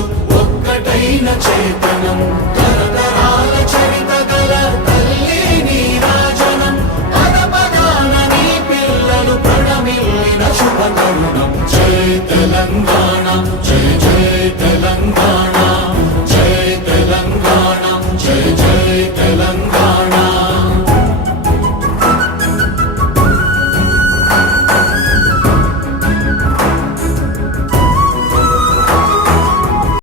యువకులు ఒక్కటైన చేతనం తరతరాల చరిత గల తల్లి నీరాజనం పద పదాన నీ పిల్లలు ప్రణమిల్లిన శుభ తరుణం జై తెలంగాణ జై జై తెలంగాణ